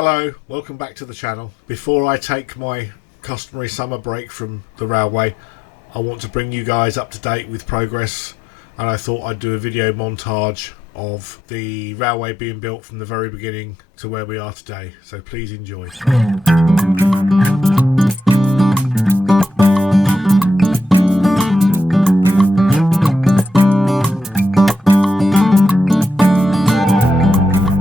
Hello, welcome back to the channel. Before I take my customary summer break from the railway, I want to bring you guys up to date with progress, and I thought I'd do a video montage of the railway being built from the very beginning to where we are today, so please enjoy.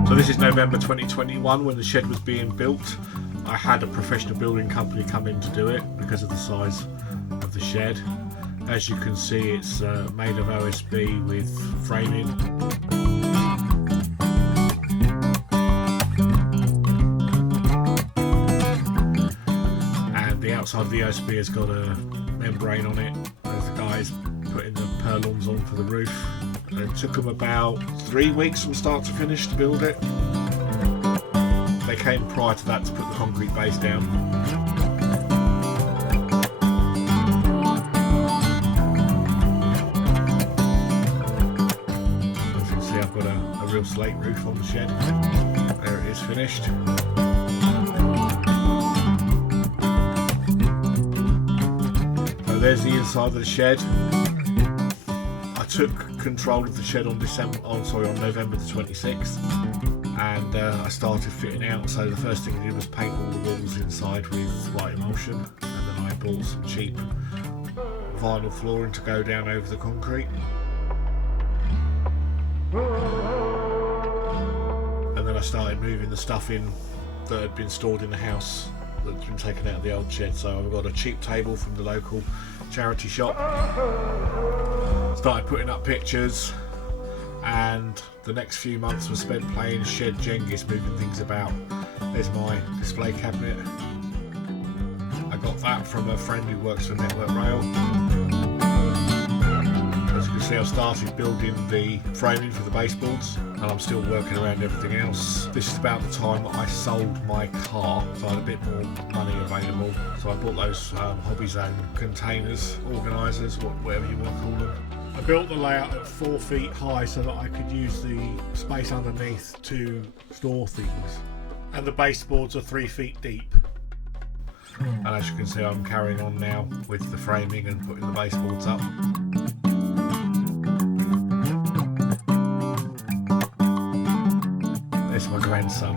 This is November 2021 when the shed was being built. I had a professional building company come in to do it because of the size of the shed. As you can see, it's made of OSB with framing. And the outside of the OSB has got a membrane on it. There's the guys putting the purlins on for the roof. It took them about 3 weeks from start to finish to build it. They came prior to that to put the concrete base down. As you can see, I've got a real slate roof on the shed. There it is, finished. So there's the inside of the shed. I took control of the shed on November the 26th, and I started fitting out. So the first thing I did was paint all the walls inside with white emulsion, and then I bought some cheap vinyl flooring to go down over the concrete, and then I started moving the stuff in that had been stored in the house that's been taken out of the old shed. So I've got a cheap table from the local charity shop, started putting up pictures, and the next few months were spent playing Shed Genghis, moving things about. There's my display cabinet. I got that from a friend who works for Network Rail. As you can see, I've started building the framing for the baseboards, and I'm still working around everything else. This is about the time that I sold my car, so I had a bit more money available. So I bought those Hobby Zone containers, organisers, whatever you want to call them. I built the layout at 4 feet high so that I could use the space underneath to store things. And the baseboards are 3 feet deep. And as you can see, I'm carrying on now with the framing and putting the baseboards up. There's my grandson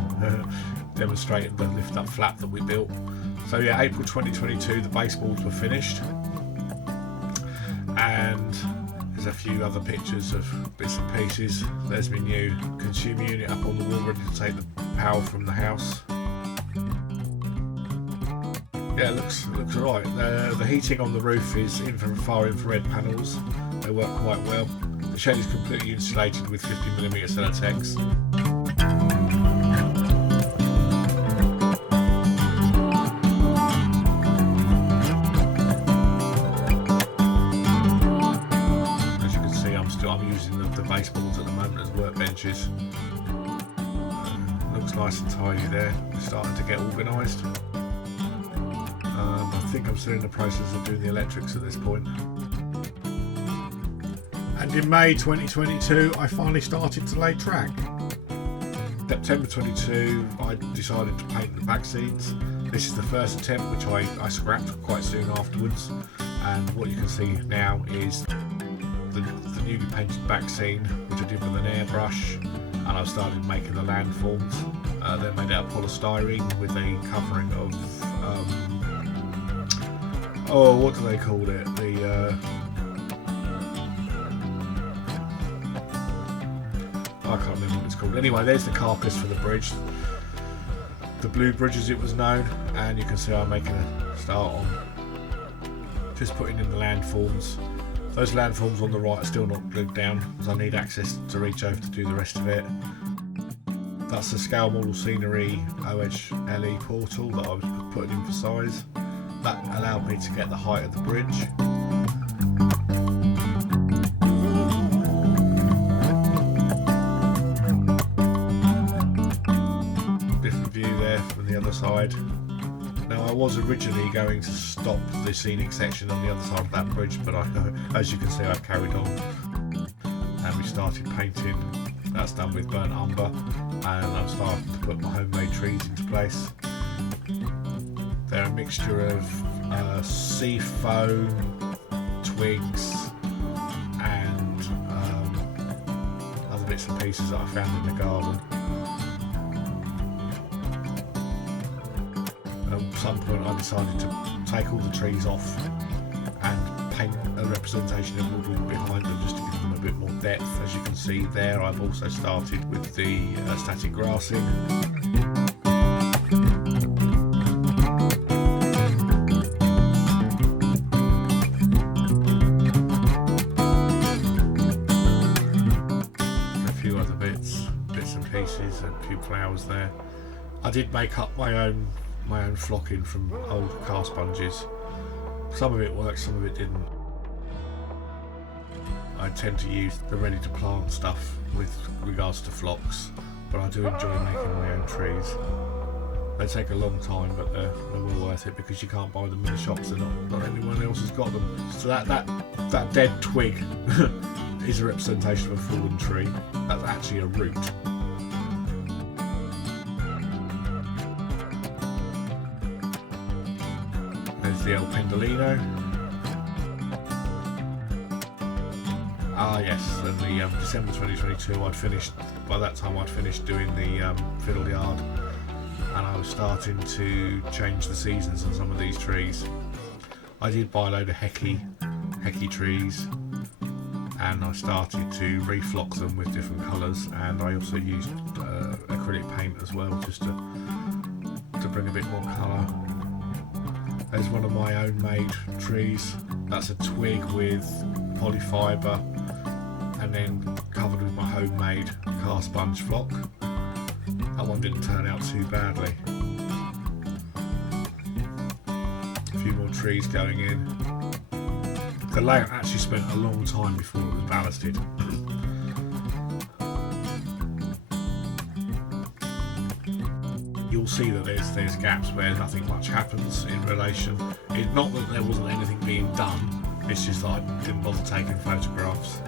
demonstrating the lift up flap that we built. So yeah, April 2022 the baseboards were finished, and there's a few other pictures of bits and pieces. There's my new consumer unit up on the wall ready to take the power from the house. Yeah, it looks alright. The heating on the roof is far infrared panels. They work quite well. The shed is completely insulated with 50mm Celotex. I'm using the baseboards at the moment as workbenches. Looks nice and tidy there. Starting to get organised. I think I'm still in the process of doing the electrics at this point. And in May 2022 I finally started to lay track. September 22 I decided to paint the back seats. This is the first attempt, which I scrapped quite soon afterwards, and what you can see now is the newly painted back scene, which I did with an airbrush, and I've started making the landforms. They're made out of polystyrene with a covering of what do they call it? I can't remember what it's called. Anyway, there's the carcass for the bridge, the blue bridge as it was known, and you can see I'm making a start on just putting in the landforms. Those landforms on the right are still not glued down because I need access to reach over to do the rest of it. That's the scale model scenery OHLE portal that I was putting in for size. That allowed me to get the height of the bridge. Different view there from the other side. Now I was originally going to stop the scenic section on the other side of that bridge, but as you can see, I've carried on, and we started painting That's done with burnt umber, and I'm starting to put my homemade trees into place. They're a mixture of sea foam, twigs, and other bits and pieces that I found in the garden. At some point I decided to take all the trees off and paint a representation of woodland behind them just to give them a bit more depth. As you can see there, I've also started with the static grassing. A few other bits and pieces, and a few flowers there. I did make up my own flocking from old car sponges. Some of it worked, some of it didn't. I tend to use the ready to plant stuff with regards to flocks, but I do enjoy making my own trees. They take a long time, but they're well worth it because you can't buy them in the shops. Not anyone else has got them. So that dead twig is a representation of a fallen tree. That's actually a root. There's the El Pendolino. Ah yes, and the December 2022 by that time I'd finished doing the Fiddle yard, and I was starting to change the seasons on some of these trees. I did buy a load of Hecky trees, and I started to reflock them with different colours, and I also used acrylic paint as well, just to bring a bit more colour. There's one of my own made trees. That's a twig with polyfibre and then covered with my homemade car sponge flock. That one didn't turn out too badly. A few more trees going in. The layout actually spent a long time before it was ballasted. You'll see that there's gaps where nothing much happens in relation. It's not that there wasn't anything being done, it's just that I didn't bother taking photographs.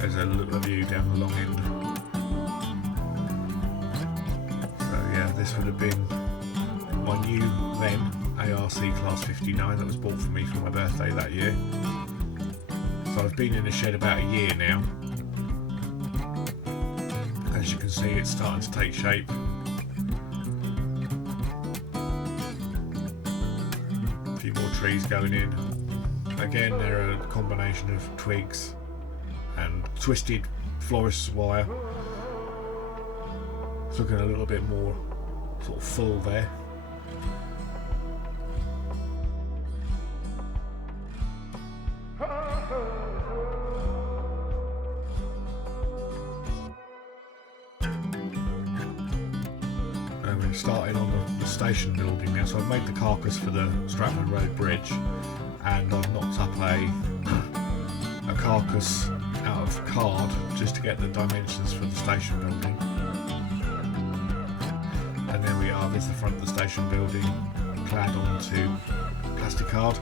There's a view down the long end. So yeah, this would have been my new then ARC Class 59 that was bought for me for my birthday that year. So I've been in the shed about a year now. As you can see, it's starting to take shape. A few more trees going in. Again, they're a combination of twigs and twisted florist's wire. It's looking a little bit more sort of full there. We're starting on the station building now, so I've made the carcass for the Stratford Road Bridge, and I've knocked up a carcass out of card just to get the dimensions for the station building. And there we are, there's the front of the station building clad onto plastic card.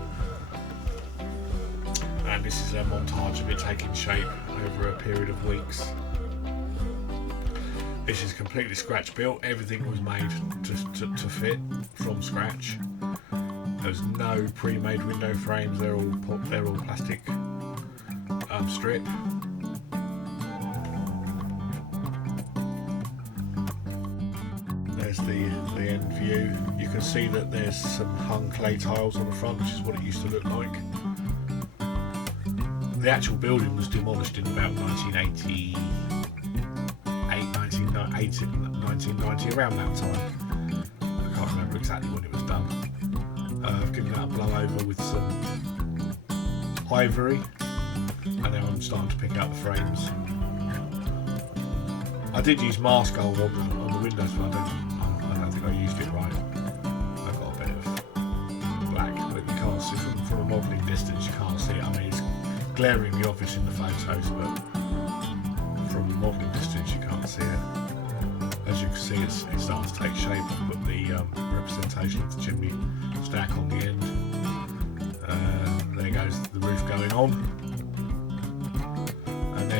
And this is a montage of it taking shape over a period of weeks. This is completely scratch built. Everything was made to fit from scratch. There's no pre-made window frames. They're all plastic strip. There's the end view. You can see that there's some hung clay tiles on the front, which is what it used to look like. The actual building was demolished in about 1980. 1990, around that time. I can't remember exactly when it was done. I've given that a blow over with some ivory, and now I'm starting to pick out the frames. I did use mask gold on the windows, but I don't think I used it right. I've got a bit of black, but you can't see from a modelling distance. You can't see it. I mean, it's glaringly obvious in the photos, but from a modelling distance you can't see it. As you can see, it's starting to take shape. I've got the representation of the chimney stack on the end. There goes the roof going on.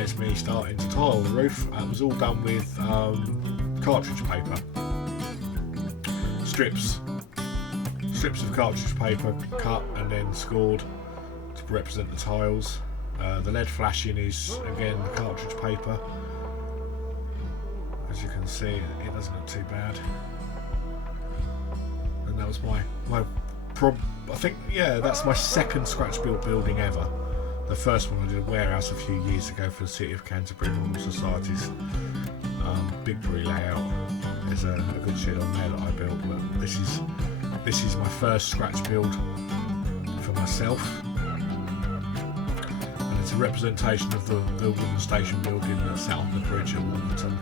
gets me starting to tile the roof. It was all done with cartridge paper. Strips of cartridge paper cut and then scored to represent the tiles. The lead flashing is again the cartridge paper. As you can see, it doesn't look too bad. And that was I think, yeah, that's my second scratch built building ever. The first one I did a warehouse a few years ago for the City of Canterbury Model Society's big layout. There's a good shed on there that I built, but this is my first scratch build for myself, and it's a representation of the wooden station building that sat on the bridge at Wolverton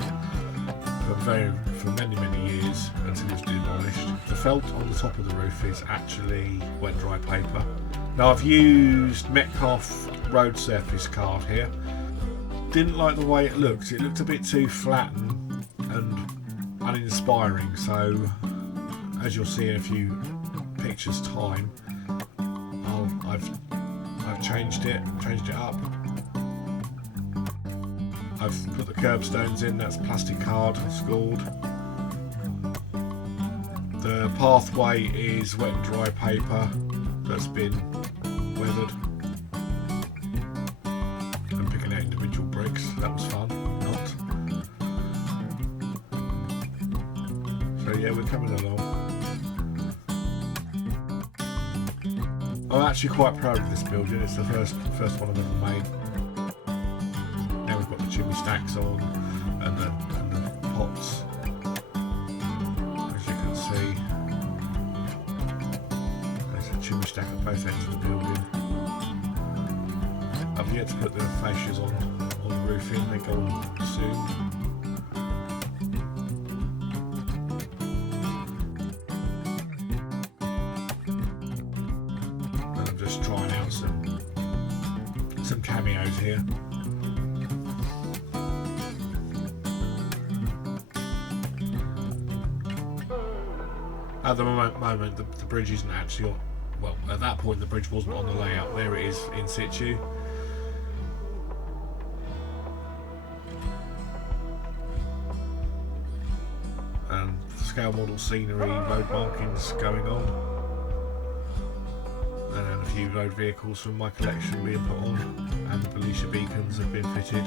for many years until it was demolished. The felt on the top of the roof is actually wet dry paper. Now I've used Metcalf road surface card here. Didn't like the way it looked. It looked a bit too flat and uninspiring, so as you'll see in a few pictures time, I've changed it up. I've put the curbstones in, that's plastic card scored. The pathway is wet and dry paper that's been weathered. And picking out individual bricks, that was fun, not. So yeah, we're coming along. I'm actually quite proud of this building. It's the first one I've ever made. Now we've got the chimney stacks on and the pots. As you can see, there's a chimney stack at both ends of the building. I've yet to put the fascias on the roof in. They go on soon. Trying out some cameos here. At the moment, the bridge isn't actually on. Well, at that point, the bridge wasn't on the layout. There it is in situ. And scale model scenery, road markings going on. And a few road vehicles from my collection being put on, and the Belisha beacons have been fitted.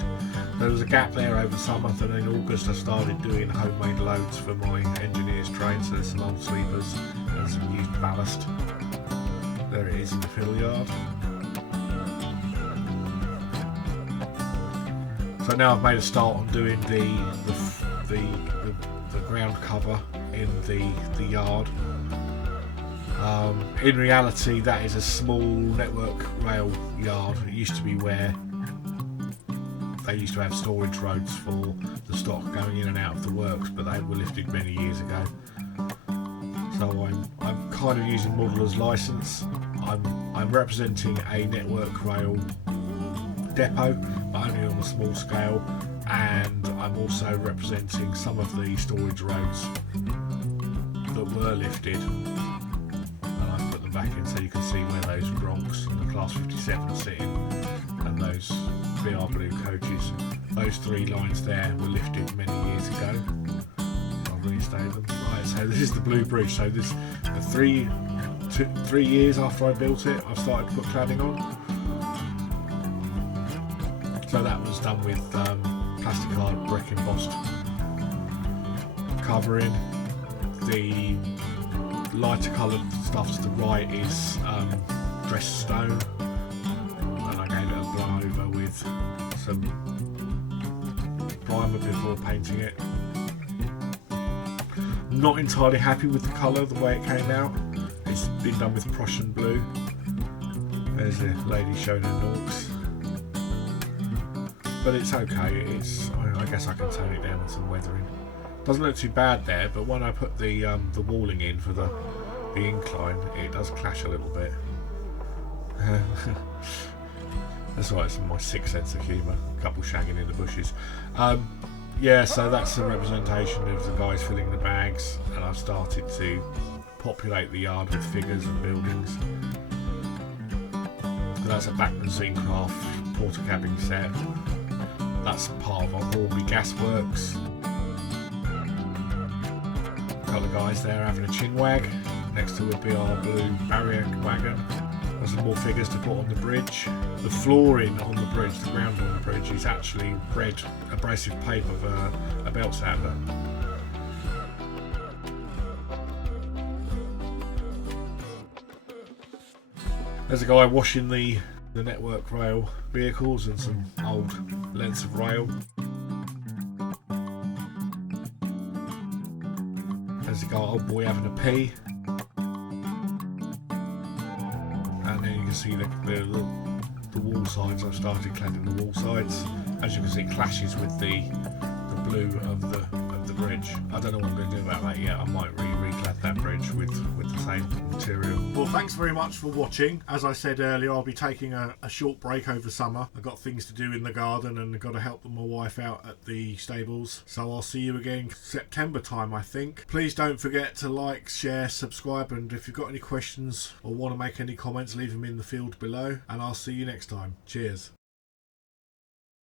There was a gap there over summer, and in August I started doing homemade loads for my engineers train, so there's some old sweepers and some used ballast. There it is in the Fiddle yard. So now I've made a start on doing the ground cover in the yard. In reality, that is a small network rail yard. It used to be where they used to have storage roads for the stock going in and out of the works, but they were lifted many years ago. So I'm kind of using modeller's license. I'm representing a network rail depot, but only on a small scale, and I'm also representing some of the storage roads that were lifted. Back in so you can see where those Bronx and the Class 57 are sitting, and those VR Blue coaches. Those three lines there were lifted many years ago. I'll restate them. Right, so this is the Blue Bridge. So this, 3 years after I built it, I've started to put cladding on. So that was done with plastic card brick embossed covering. The lighter coloured stuff to the right is dressed stone, and I gave it a blow over with some primer before painting it. Not entirely happy with the colour, the way it came out. It's been done with Prussian blue. There's a lady showing her norks, but it's okay. I guess I can tone it down with some weathering. Doesn't look too bad there, but when I put the walling in for the incline, it does clash a little bit. That's right, it's my sixth sense of humour. A couple shagging in the bushes. Yeah, so that's a representation of the guys filling the bags, and I've started to populate the yard with figures and buildings. So that's a Backman Scene Craft porter cabin set. That's part of our Horby Gasworks. A couple of guys there having a chin wag. Next to would be our blue barrier wagon. There's some more figures to put on the bridge. The flooring on the bridge, the ground on the bridge, is actually red abrasive paper of a belt sander. There's a guy washing the network rail vehicles and some old lengths of rail. There's a guy, old boy, having a pee. And then you can see the wall sides. I've started cladding the wall sides. As you can see, it clashes with the blue of the bridge. I don't know what I'm going to do about that yet. I might reclad that bridge with the same material. Well, thanks very much for watching. As I said earlier, I'll be taking a short break over summer. I've got things to do in the garden and I've got to help my wife out at the stables. So I'll see you again September time, I think. Please don't forget to like, share, subscribe, and if you've got any questions or want to make any comments, leave them in the field below, and I'll see you next time. Cheers.